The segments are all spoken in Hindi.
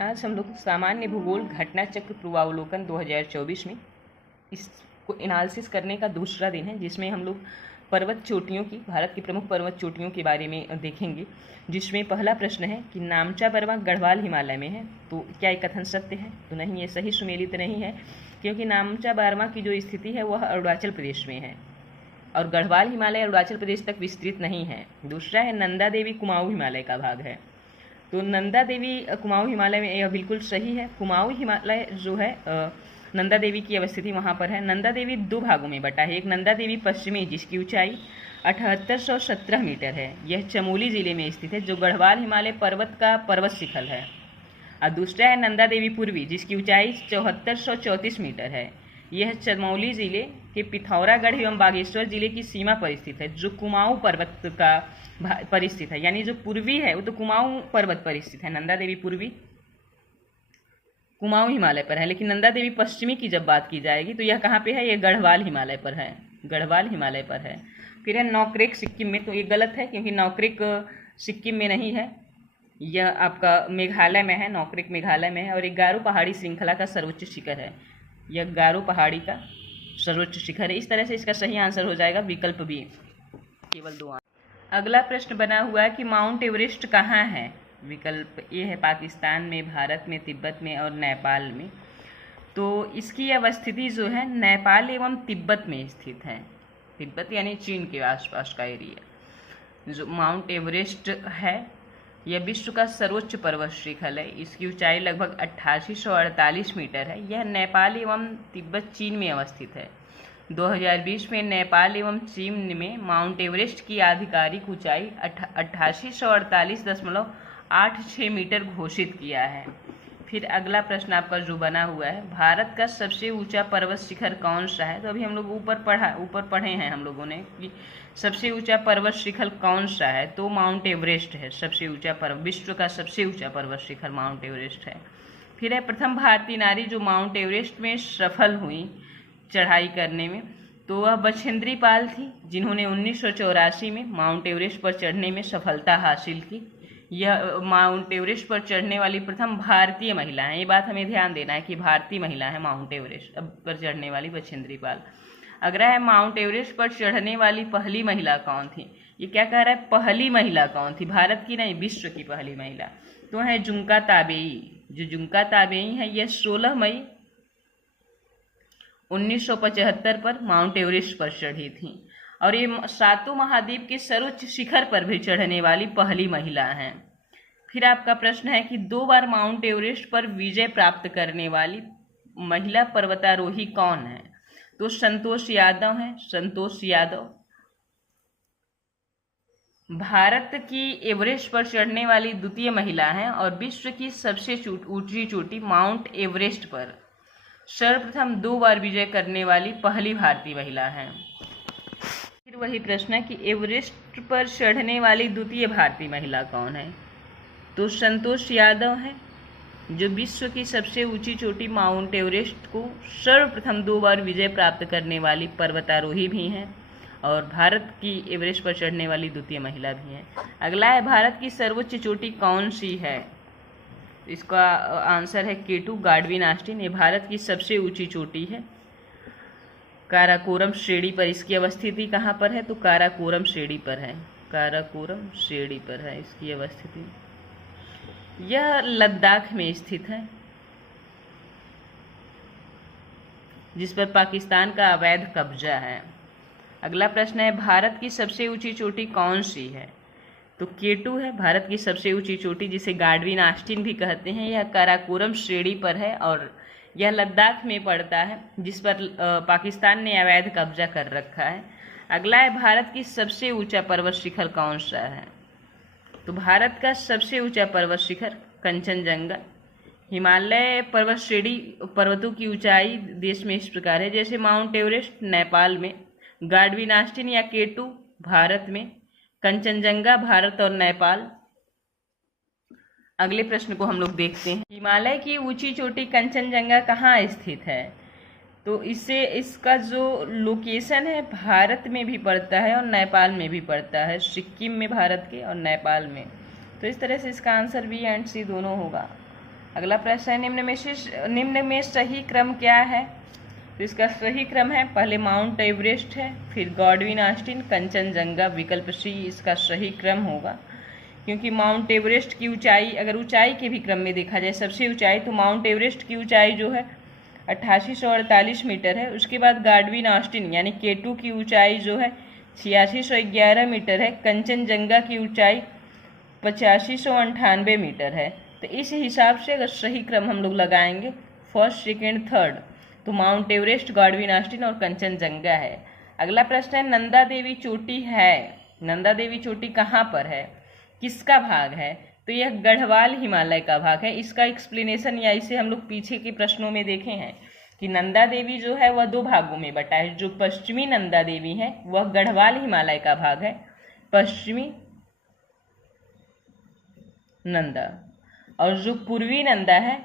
आज हम लोग सामान्य भूगोल घटना चक्र पूर्वावलोकन 2024 में इसको एनालिसिस करने का दूसरा दिन है, जिसमें हम लोग पर्वत चोटियों की, भारत की प्रमुख पर्वत चोटियों के बारे में देखेंगे। जिसमें पहला प्रश्न है कि नामचा बर्मा गढ़वाल हिमालय में है, तो क्या ये कथन सत्य है? तो नहीं, ये सही सुमेलित नहीं है, क्योंकि नामचा बर्मा की जो स्थिति है वह अरुणाचल प्रदेश में है और गढ़वाल हिमालय अरुणाचल प्रदेश तक विस्तृत नहीं है। दूसरा है नंदा देवी कुमाऊं हिमालय का भाग है, तो नंदा देवी कुमाऊं हिमालय में, यह बिल्कुल सही है। कुमाऊं हिमालय जो है नंदा देवी की अवस्थिति वहाँ पर है। नंदा देवी दो भागों में बटा है। एक नंदा देवी पश्चिमी, जिसकी ऊंचाई 7817 मीटर है, यह चमोली जिले में स्थित है, जो गढ़वाल हिमालय पर्वत का पर्वत शिखर है। और दूसरा है नंदा देवी पूर्वी, जिसकी ऊंचाई 7434 मीटर है, यह चमोली जिले के पिथौरागढ़ एवं बागेश्वर जिले की सीमा पर स्थित है, जो कुमाऊं पर्वत का पर स्थित है। यानी जो पूर्वी है वो तो कुमाऊं पर्वत पर स्थित है। नंदा देवी पूर्वी कुमाऊं हिमालय पर है, लेकिन नंदा देवी पश्चिमी की जब बात की जाएगी तो यह कहाँ पे है? यह गढ़वाल हिमालय पर है, गढ़वाल हिमालय पर है। फिर है नौक्रेक सिक्किम में, तो ये गलत है, क्योंकि नौक्रेक सिक्किम में नहीं है, यह आपका मेघालय में है। नौक्रेक मेघालय में है और एक गारो पहाड़ी श्रृंखला का सर्वोच्च शिखर है। यह गारो पहाड़ी का सर्वोच्च शिखर है। इस तरह से इसका सही आंसर हो जाएगा विकल्प बी, केवल दो। अगला प्रश्न बना हुआ है कि माउंट एवरेस्ट कहाँ है? विकल्प ए है पाकिस्तान में, भारत में, तिब्बत में और नेपाल में। तो इसकी अवस्थिति जो है नेपाल एवं तिब्बत में स्थित है। तिब्बत यानी चीन के आसपास का एरिया। जो माउंट एवरेस्ट है यह विश्व का सर्वोच्च पर्वत शिखर है। इसकी ऊंचाई लगभग 8848 मीटर है। यह नेपाल एवं तिब्बत चीन में अवस्थित है। 2020 में नेपाल एवं चीन में माउंट एवरेस्ट की आधिकारिक ऊंचाई 8848.86 मीटर घोषित किया है। फिर अगला प्रश्न आपका जो बना हुआ है, भारत का सबसे ऊंचा पर्वत शिखर कौन सा है? तो अभी हम लोग ऊपर पढ़े हैं हम लोगों ने कि सबसे ऊंचा पर्वत शिखर कौन सा है, तो माउंट एवरेस्ट है। सबसे ऊंचा विश्व का सबसे ऊंचा पर्वत शिखर माउंट एवरेस्ट है। फिर है प्रथम भारतीय नारी जो माउंट एवरेस्ट में सफल हुई चढ़ाई करने में, तो वह बछेंद्री पाल थी, जिन्होंने 1984 में माउंट एवरेस्ट पर चढ़ने में सफलता हासिल की। यह माउंट एवरेस्ट पर चढ़ने वाली प्रथम भारतीय महिला है। ये बात हमें ध्यान देना है कि भारतीय महिला है माउंट एवरेस्ट पर चढ़ने वाली बछेंद्री पाल। अगला है माउंट एवरेस्ट पर चढ़ने वाली पहली महिला कौन थी? ये क्या कह रहा है? पहली महिला कौन थी? भारत की नहीं, विश्व की पहली महिला। तो है जुंका ताबेई। जो जुंका ताबेई है यह 16 मई 1975 पर माउंट एवरेस्ट पर चढ़ी थी और ये सातों महाद्वीप के सर्वोच्च शिखर पर भी चढ़ने वाली पहली महिला हैं। फिर आपका प्रश्न है कि 2 बार माउंट एवरेस्ट पर विजय प्राप्त करने वाली महिला पर्वतारोही कौन है? तो संतोष यादव हैं। संतोष यादव भारत की एवरेस्ट पर चढ़ने वाली द्वितीय महिला हैं और विश्व की सबसे ऊंची चोटी माउंट एवरेस्ट पर सर्वप्रथम 2 बार विजय करने वाली पहली भारतीय महिला हैं। फिर वही प्रश्न है कि एवरेस्ट पर चढ़ने वाली द्वितीय भारतीय महिला कौन है? तो संतोष यादव है, जो विश्व की सबसे ऊंची चोटी माउंट एवरेस्ट को सर्वप्रथम 2 बार विजय प्राप्त करने वाली पर्वतारोही भी हैं और भारत की एवरेस्ट पर चढ़ने वाली द्वितीय महिला भी हैं। अगला है भारत की सर्वोच्च चोटी कौन सी है? इसका आंसर है केटू गाडविन ऑस्टिन। ये भारत की सबसे ऊंची चोटी है। काराकोरम श्रेणी पर इसकी अवस्थिति कहाँ पर है? तो काराकोरम श्रेणी पर है। काराकोरम श्रेणी पर है इसकी अवस्थिति। यह लद्दाख में स्थित है, जिस पर पाकिस्तान का अवैध कब्जा है। अगला प्रश्न है भारत की सबसे ऊंची चोटी कौन सी है? तो केटू है भारत की सबसे ऊंची चोटी, जिसे गाडविन ऑस्टिन भी कहते हैं। यह काराकोरम श्रेणी पर है और यह लद्दाख में पड़ता है, जिस पर पाकिस्तान ने अवैध कब्जा कर रखा है। अगला है भारत की सबसे ऊंचा पर्वत शिखर कौन सा है? तो भारत का सबसे ऊंचा पर्वत शिखर कंचनजंगा। हिमालय पर्वत श्रेणी पर्वतों की ऊंचाई देश में इस प्रकार है, जैसे माउंट एवरेस्ट नेपाल में, गाडविन ऑस्टिन या केटू भारत में, कंचनजंगा भारत और नेपाल। अगले प्रश्न को हम लोग देखते हैं। हिमालय की ऊंची चोटी कंचनजंगा कहाँ स्थित है? तो इसका जो लोकेशन है भारत में भी पड़ता है और नेपाल में भी पड़ता है। सिक्किम में भारत के और नेपाल में। तो इस तरह से इसका आंसर बी एंड सी दोनों होगा। अगला प्रश्न है निम्न में सही क्रम क्या है? तो इसका सही क्रम है, पहले माउंट एवरेस्ट है, फिर गॉडविन ऑस्टिन, कंचनजंगा। विकल्प सी इसका सही क्रम होगा, क्योंकि माउंट एवरेस्ट की ऊंचाई, अगर ऊंचाई के भी क्रम में देखा जाए सबसे ऊंचाई, तो माउंट एवरेस्ट की ऊंचाई जो है 8848 मीटर है। उसके बाद गॉडविन ऑस्टिन यानी K2 की ऊंचाई जो है 8611 मीटर है। कंचनजंगा की ऊंचाई 8598 मीटर है। तो इस हिसाब से अगर सही क्रम हम लोग लगाएंगे फर्स्ट, सेकेंड, थर्ड, तो माउंट एवरेस्ट, गॉडविन ऑस्टिन और कंचनजंगा है। अगला प्रश्न है नंदा देवी चोटी है, नंदा देवी चोटी कहाँ पर है, किसका भाग है? तो यह गढ़वाल हिमालय का भाग है। इसका एक्सप्लेनेशन या इसे हम लोग पीछे के प्रश्नों में देखे हैं कि नंदा देवी जो है वह दो भागों में बटा है। जो पश्चिमी नंदा देवी है वह गढ़वाल हिमालय का भाग है, पश्चिमी नंदा, और जो पूर्वी नंदा है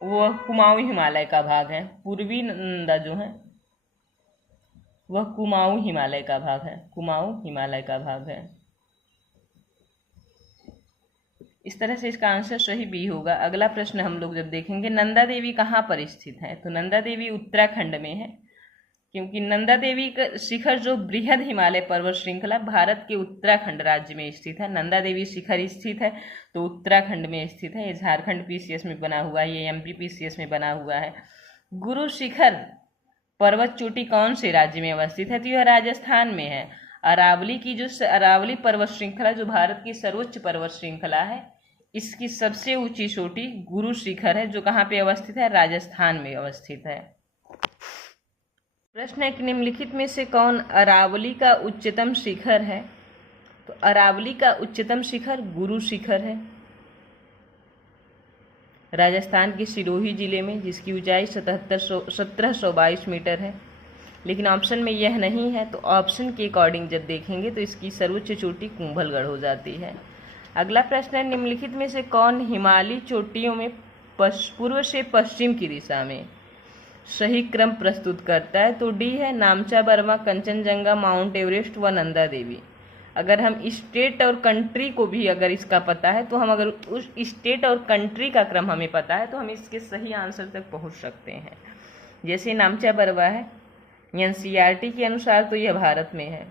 वह कुमाऊं हिमालय का भाग है। पूर्वी नंदा जो है वह कुमाऊं हिमालय का भाग है, कुमाऊं हिमालय का भाग है। इस तरह से इसका आंसर सही बी होगा। अगला प्रश्न हम लोग जब देखेंगे नंदा देवी कहाँ पर स्थित है, तो नंदा देवी उत्तराखंड में है, क्योंकि नंदा देवी का शिखर जो बृहद हिमालय पर्वत श्रृंखला भारत के उत्तराखंड राज्य में स्थित है। नंदा देवी शिखर स्थित है तो उत्तराखंड में स्थित है। ये झारखंड पीसीएस में बना हुआ है, ये एमपी पीसीएस में बना हुआ है। गुरु शिखर पर्वत चोटी कौन से राज्य में अवस्थित है, तो यह राजस्थान में है। अरावली की जो अरावली पर्वत श्रृंखला जो भारत की सर्वोच्च पर्वत श्रृंखला है, इसकी सबसे ऊंची चोटी गुरु शिखर है, जो कहाँ पे अवस्थित है, राजस्थान में अवस्थित है। प्रश्न है कि निम्नलिखित में से कौन अरावली का उच्चतम शिखर है, तो अरावली का उच्चतम शिखर गुरु शिखर है, राजस्थान के सिरोही जिले में, जिसकी ऊंचाई 1722 मीटर है। लेकिन ऑप्शन में यह नहीं है, तो ऑप्शन के अकॉर्डिंग जब देखेंगे तो इसकी सर्वोच्च चोटी कुंभलगढ़ हो जाती है। अगला प्रश्न है निम्नलिखित में से कौन हिमालयी चोटियों में पूर्व से पश्चिम की दिशा में सही क्रम प्रस्तुत करता है, तो डी है नामचा बर्मा, कंचनजंगा, माउंट एवरेस्ट व नंदा देवी। अगर हम स्टेट और कंट्री को भी अगर इसका पता है, तो हम अगर उस स्टेट और कंट्री का क्रम हमें पता है तो हम इसके सही आंसर तक पहुंच सकते हैं। जैसे नामचा बर्मा है एनसीईआरटी के अनुसार तो यह भारत में है,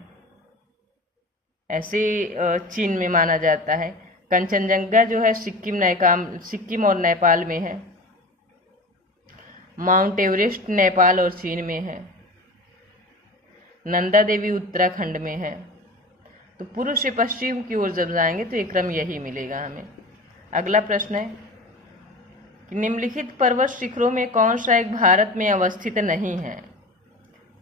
ऐसे चीन में माना जाता है। कंचनजंगा जो है सिक्किम और नेपाल में है। माउंट एवरेस्ट नेपाल और चीन में है। नंदा देवी उत्तराखंड में है। तो पूर्व से पश्चिम की ओर जब जाएंगे तो एक क्रम यही मिलेगा हमें। अगला प्रश्न है कि निम्नलिखित पर्वत शिखरों में कौन सा एक भारत में अवस्थित नहीं है,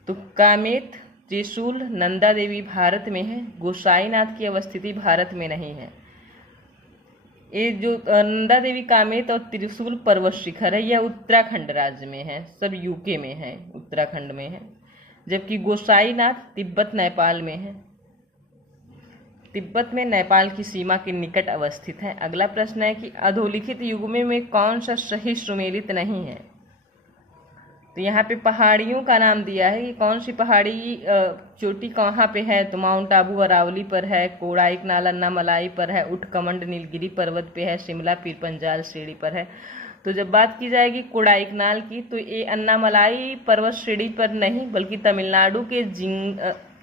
तो कामेत, त्रिशूल, नंदा देवी भारत में है, गोसाईनाथ की अवस्थिति भारत में नहीं है। ये जो नंदा देवी, कामेत और त्रिशूल पर्वत शिखर है यह उत्तराखंड राज्य में है, सब यूके में है, उत्तराखंड में है। जबकि गोसाईनाथ तिब्बत नेपाल में है, तिब्बत में नेपाल की सीमा के निकट अवस्थित है। अगला प्रश्न है कि अधोलिखित युग्म में कौन सा सही सुमेलित नहीं है, तो यहाँ पे पहाड़ियों का नाम दिया है कि कौन सी पहाड़ी चोटी कहाँ पे है, तो माउंट आबू अरावली पर है, कोडाईकनाल अन्नामलाई पर है, उटकमंड नीलगिरी पर्वत पे है, शिमला पीरपंजाल श्रेणी पर है। तो जब बात की जाएगी कोडाईकनाल की, तो ये अन्नामलाई पर्वत श्रेणी पर नहीं बल्कि तमिलनाडु के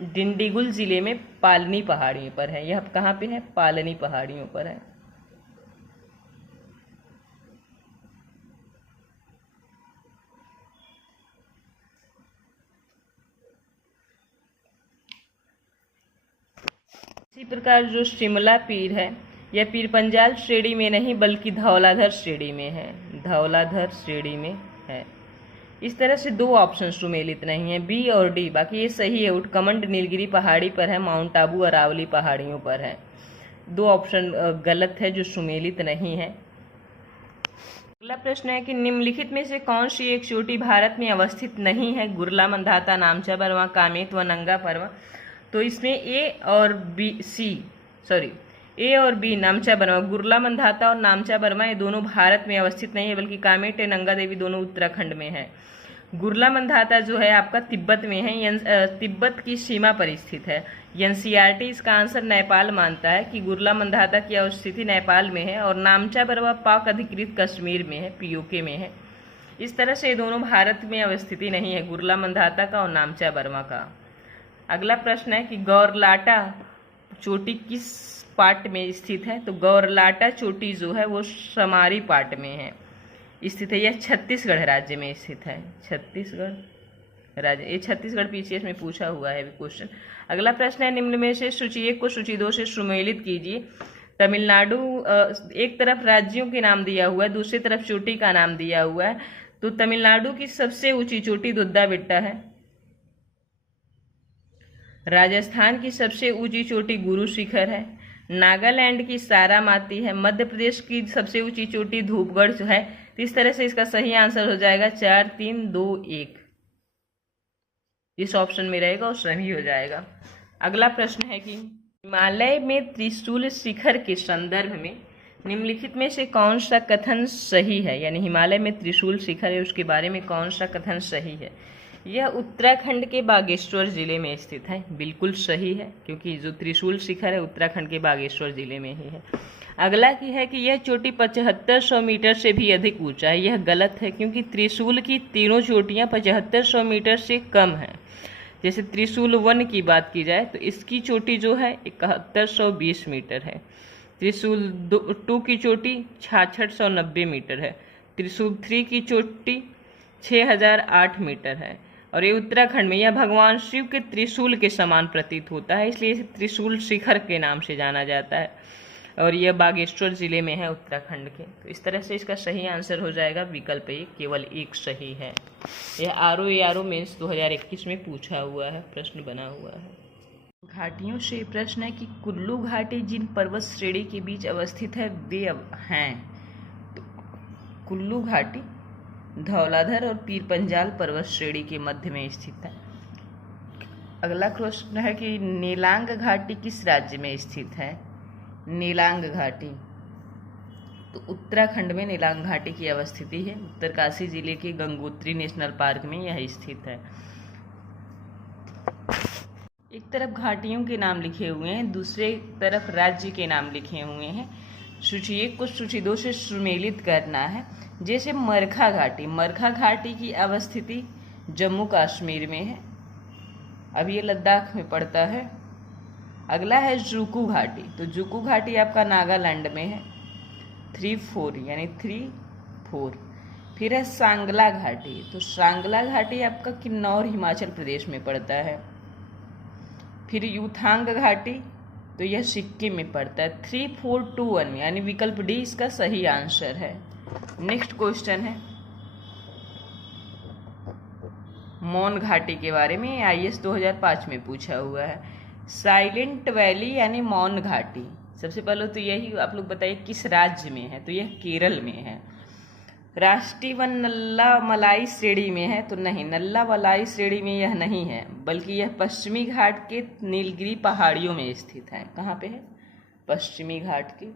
डिंडीगुल जिले में पालनी पहाड़ियों पर है। यह कहाँ पे है, पालनी पहाड़ियों पर है। इसी प्रकार जो शिमला पीर है यह पीरपंजाल श्रेणी में नहीं बल्कि धौलाधर श्रेणी में है, धौलाधर श्रेणी में है। इस तरह से दो ऑप्शन सुमेलित नहीं है, बी और डी। बाकी ये सही है, उटकमंड नीलगिरी पहाड़ी पर है, माउंट आबू अरावली पहाड़ियों पर है। दो ऑप्शन गलत है जो सुमेलित नहीं है। अगला प्रश्न है कि निम्नलिखित में से कौन सी एक चोटी भारत में अवस्थित नहीं है, गुरला मंदाता, नामचा बर्मा, कामेत व नंगा पर्वत। तो इसमें ए और बी नामचा बर्मा, गुरला मंदाता और नामचा बर्मा ये दोनों भारत में अवस्थित नहीं है बल्कि कामेट और नंगा देवी दोनों उत्तराखंड में है। गुरला मंदाता जो है आपका तिब्बत में है, तिब्बत की सीमा पर स्थित है। एनसीईआरटी इसका आंसर नेपाल मानता है कि गुरला मंदाता की अवस्थिति नेपाल में है, और नामचा बरवा पाक अधिकृत कश्मीर में है, पीओके में है। इस तरह से ये दोनों भारत में अवस्थिति नहीं है, गुरला मंदाता का और नामचा बरवा का। अगला प्रश्न है कि गौरलाटा चोटी किस पार्ट में स्थित है? तो गौरलाटा चोटी जो है वो समारी पार्ट में है स्थित है। यह छत्तीसगढ़ राज्य में स्थित है, छत्तीसगढ़ राज्य। ये छत्तीसगढ़ पीसीएस में पूछा हुआ है क्वेश्चन। अगला प्रश्न है निम्न में से सूची 1 को सूची 2 से सुमेलित कीजिए। तमिलनाडु एक तरफ राज्यों के नाम दिया हुआ है, दूसरी तरफ चोटी का नाम दिया हुआ है। तो तमिलनाडु की सबसे ऊंची चोटी दुद्दा बेट्टा है। राजस्थान की सबसे ऊंची चोटी गुरु शिखर है। नागालैंड की सारामाती है। मध्य प्रदेश की सबसे ऊंची चोटी धूपगढ़ जो है। तो इस तरह से इसका सही आंसर हो जाएगा 4, 3, 2, 1। इस ऑप्शन में रहेगा और सही हो जाएगा। अगला प्रश्न है कि हिमालय में त्रिशूल शिखर के संदर्भ में निम्नलिखित में से कौन सा कथन सही है? यानी हिमालय में त्रिशूल शिखर है, उसके बारे में कौन सा कथन सही है? यह उत्तराखंड के बागेश्वर जिले में स्थित है। बिल्कुल सही है, क्योंकि जो त्रिशूल शिखर है उत्तराखंड के बागेश्वर जिले में ही है। अगला की है कि यह चोटी 7500 मीटर से भी अधिक ऊंचा है। यह गलत है, क्योंकि त्रिशूल की तीनों चोटियां 7500 मीटर से कम है। जैसे त्रिशूल 1 की बात की जाए तो इसकी चोटी जो है 7120 मीटर है। त्रिशूल 2 की चोटी 6690 मीटर है। त्रिशूल 3 की चोटी 6008 मीटर है। और ये उत्तराखंड में यह भगवान शिव के त्रिशूल के समान प्रतीत होता है, इसलिए इसे त्रिशूल शिखर के नाम से जाना जाता है। और यह बागेश्वर जिले में है उत्तराखंड के। तो इस तरह से इसका सही आंसर हो जाएगा विकल्प ए, केवल 1 सही है। यह आरओ मेंस 2021 में पूछा हुआ है, प्रश्न बना हुआ है। घाटियों से प्रश्न है कि कुल्लू घाटी जिन पर्वत श्रेणी के बीच अवस्थित है वे हैं। तो कुल्लू घाटी धौलाधर और पीर पंजाल पर्वत श्रेणी के मध्य में स्थित है। अगला प्रश्न है कि नीलांग घाटी किस राज्य में स्थित है? नीलांग घाटी तो उत्तराखंड में नीलांग घाटी की अवस्थिति है। उत्तरकाशी जिले के गंगोत्री नेशनल पार्क में यह स्थित है। एक तरफ घाटियों के नाम लिखे हुए हैं, दूसरे तरफ राज्य के नाम लिखे हुए हैं। सूची 1 को सूची 2 से सुमेलित करना है। जैसे मरखा घाटी की अवस्थिति जम्मू कश्मीर में है, अब ये लद्दाख में पड़ता है। अगला है जुकू घाटी, तो जुकू घाटी आपका नागालैंड में है, 3-4 यानी 3-4। फिर है सांगला घाटी, तो सांगला घाटी आपका किन्नौर हिमाचल प्रदेश में पड़ता है। फिर यूथांग घाटी, तो यह सिक्किम में पड़ता है। 3, 4, 2, 1 यानी विकल्प डी इसका सही आंसर है। नेक्स्ट क्वेश्चन है मौन घाटी के बारे में, आईएएस 2005 में पूछा हुआ है। साइलेंट वैली यानी मौन घाटी, सबसे पहले तो यही आप लोग बताइए किस राज्य में है? तो यह केरल में है। राष्ट्रीय वन नल्ला मलाई श्रेणी में है? तो नहीं, नल्ला मलाई श्रेणी में यह नहीं है, बल्कि यह पश्चिमी घाट के नीलगिरी पहाड़ियों में स्थित है। कहाँ पे है? पश्चिमी घाट के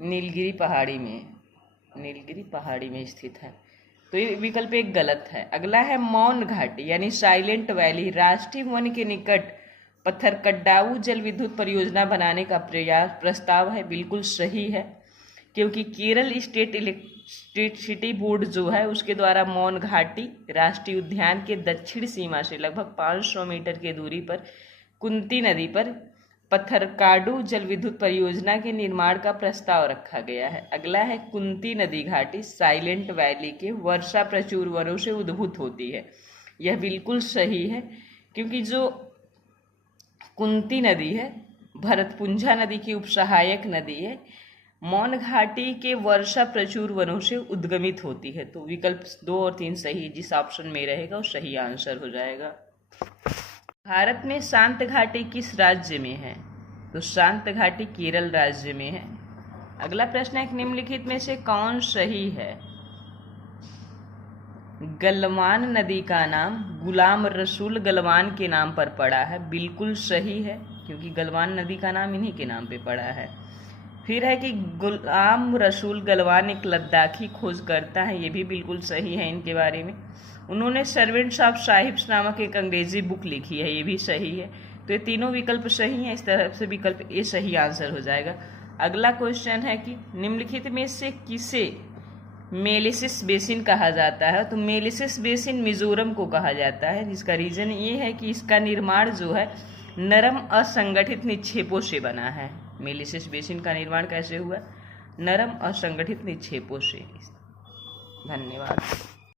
नीलगिरी पहाड़ी में स्थित है। तो ये विकल्प एक गलत है। अगला है मौन घाटी यानी साइलेंट वैली, राष्ट्रीय वन के निकट पत्थरकड्डाऊ जल विद्युत परियोजना बनाने का प्रस्ताव है। बिल्कुल सही है, क्योंकि केरल स्टेट इलेक्ट्रिसिटी बोर्ड जो है उसके द्वारा मौन घाटी राष्ट्रीय उद्यान के दक्षिण सीमा से लगभग 500 मीटर की दूरी पर कुंती नदी पर पत्थरकाडू जल विद्युत परियोजना के निर्माण का प्रस्ताव रखा गया है। अगला है कुंती नदी घाटी साइलेंट वैली के वर्षा प्रचुर वनों से उद्भूत होती है। यह बिल्कुल सही है, क्योंकि जो कुंती नदी है भरतपुंजा नदी की उपसहायक नदी है, मौन घाटी के वर्षा प्रचुर वनों से उद्गमित होती है। तो विकल्प 2 और 3 सही, जिस ऑप्शन में रहेगा वो सही आंसर हो जाएगा। भारत में शांत घाटी किस राज्य में है? तो शांत घाटी केरल राज्य में है। अगला प्रश्न है निम्नलिखित में से कौन सही है? गलवान नदी का नाम गुलाम रसूल गलवान के नाम पर पड़ा है। बिल्कुल सही है, क्योंकि गलवान नदी का नाम इन्हीं के नाम पे पड़ा है। फिर है कि गुलाम रसूल गलवान एक लद्दाखी खोजकर्ता है, ये भी बिल्कुल सही है इनके बारे में। उन्होंने सर्वेंट्स ऑफ साहिब्स नामक एक अंग्रेजी बुक लिखी है, ये भी सही है। तो ये तीनों विकल्प सही हैं, इस तरह से विकल्प ए सही आंसर हो जाएगा। अगला क्वेश्चन है कि निम्नलिखित में से किसे मेलिसिस बेसिन कहा जाता है? तो मेलिसिस बेसिन मिजोरम को कहा जाता है, जिसका रीजन ये है कि इसका निर्माण जो है नरम असंगठित निक्षेपों से बना है। मेलिसिस बेसिन का निर्माण कैसे हुआ? नरम असंगठित निक्षेपों से। धन्यवाद।